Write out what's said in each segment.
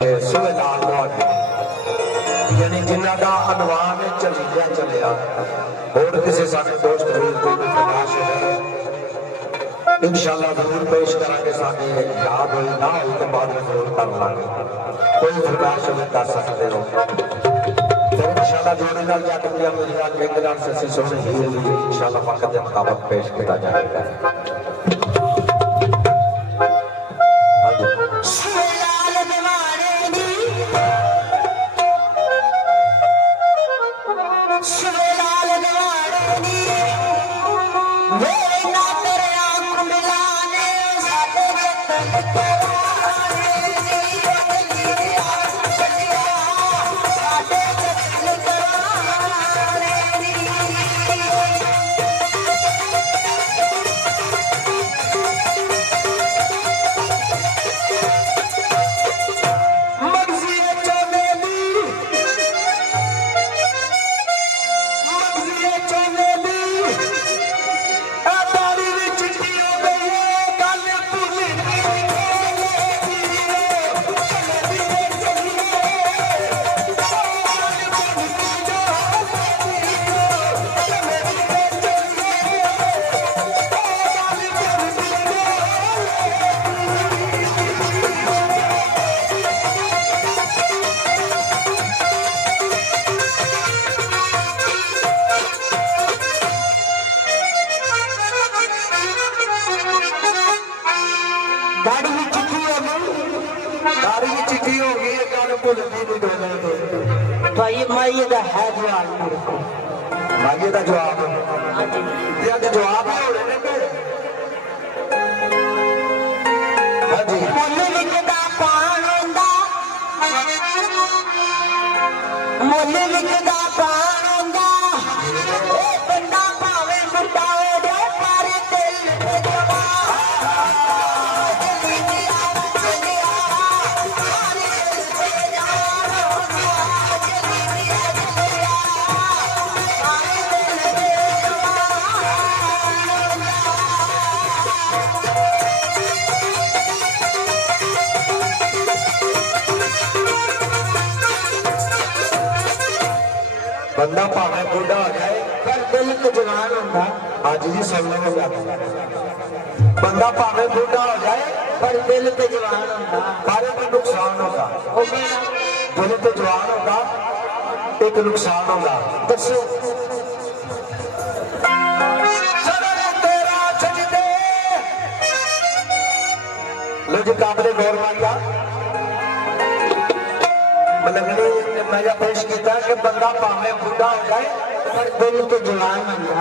यानी जिन्ना का अनवान चलीजा चलिया और किसी सारे दोस्त वीर कोई फरमाइश है इंशाअल्लाह जरूर पेश करांगे। साडी याद होई ना होई तो बाद में जरूर कर लांगे। कोई फरमाइश भी कर सकते हो फिर इंशाअल्लाह जोड़े नाल जट पिया मेरा केंद्र से सी सोने हीर भी इंशाअल्लाह वक्त के मुताबिक पेश किया जाएगा। माइये का है जवाब माइये का जवाब जवाब है मुल विकदा पान होंदा मुल विकदा पान होंदा बंदा भावे मुंडा हो जाए पर दिल ते जवा बंदा भावे बुढ़ा हो जाए पर दिल तो जवान होंदा। आज जी सुन लो बंदा भावे बुढ़ा हो जाए पर दिल तो जवान होंदा। पर एक नुकसान होगा दिल तो जवान होगा एक नुकसान होगा। दसो लो जी काबले गौर मारिया लगने मैं पेश किया कि बंदा भावे बुढ़ा हो जाए पर दिल तो जवान होंदा।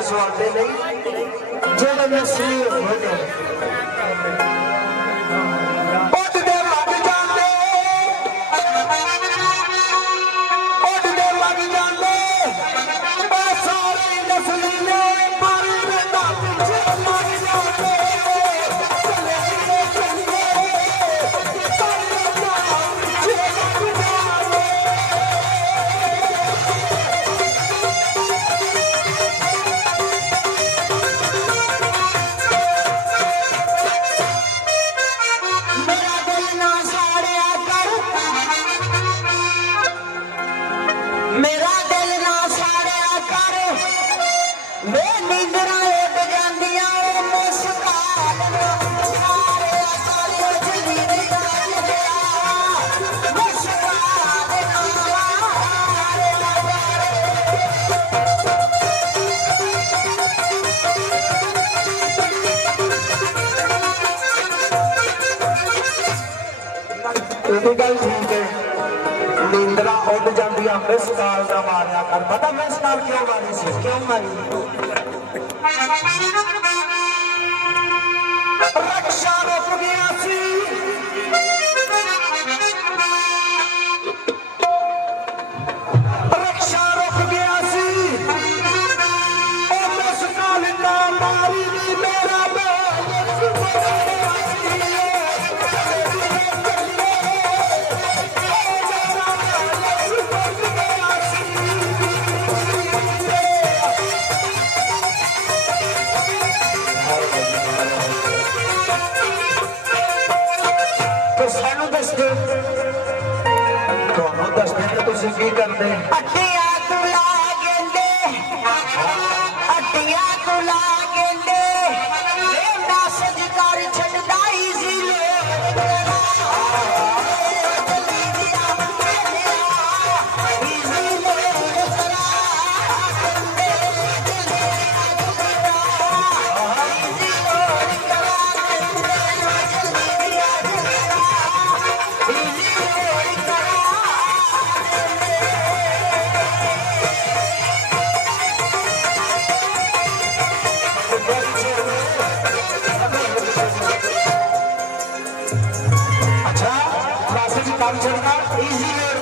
सुनते नहीं जो नसीब हो जाए नींदरा उड़ जांदियां ओ मुस्कान सारे सारे जल्दी निकाल गया मुस्कान नारे ਇਹ ਗੱਲ ਠੀਕ ਹੈ ਨੀਂਦਰਾ ਉੱਡ ਜਾਂਦੀਆਂ ਮਿਸ ਕਾਲ ਦਾ ਮਾਰਿਆ ਕਰ ਪਤਾ ਮਿਸ ਕਾਲ ਕਿਉਂ ਮਾਰੀ ਸੀ क्यों मरी रक्षा रुक गया सी रक्षा रुक गया सी ओ मिस काल ना मारी नी मेरा तो सानू दस दे ਤੁਹਾਨੂੰ ਦੱਸਦੇ ਕਿ ਤੁਸੀਂ ਕੀ ਕਰਦੇ अटिया तू लागेंदे अटिया तू लागेंदे ए मैसेज कर छड़दा इजी अच्छा मैसेज काम चलना इजी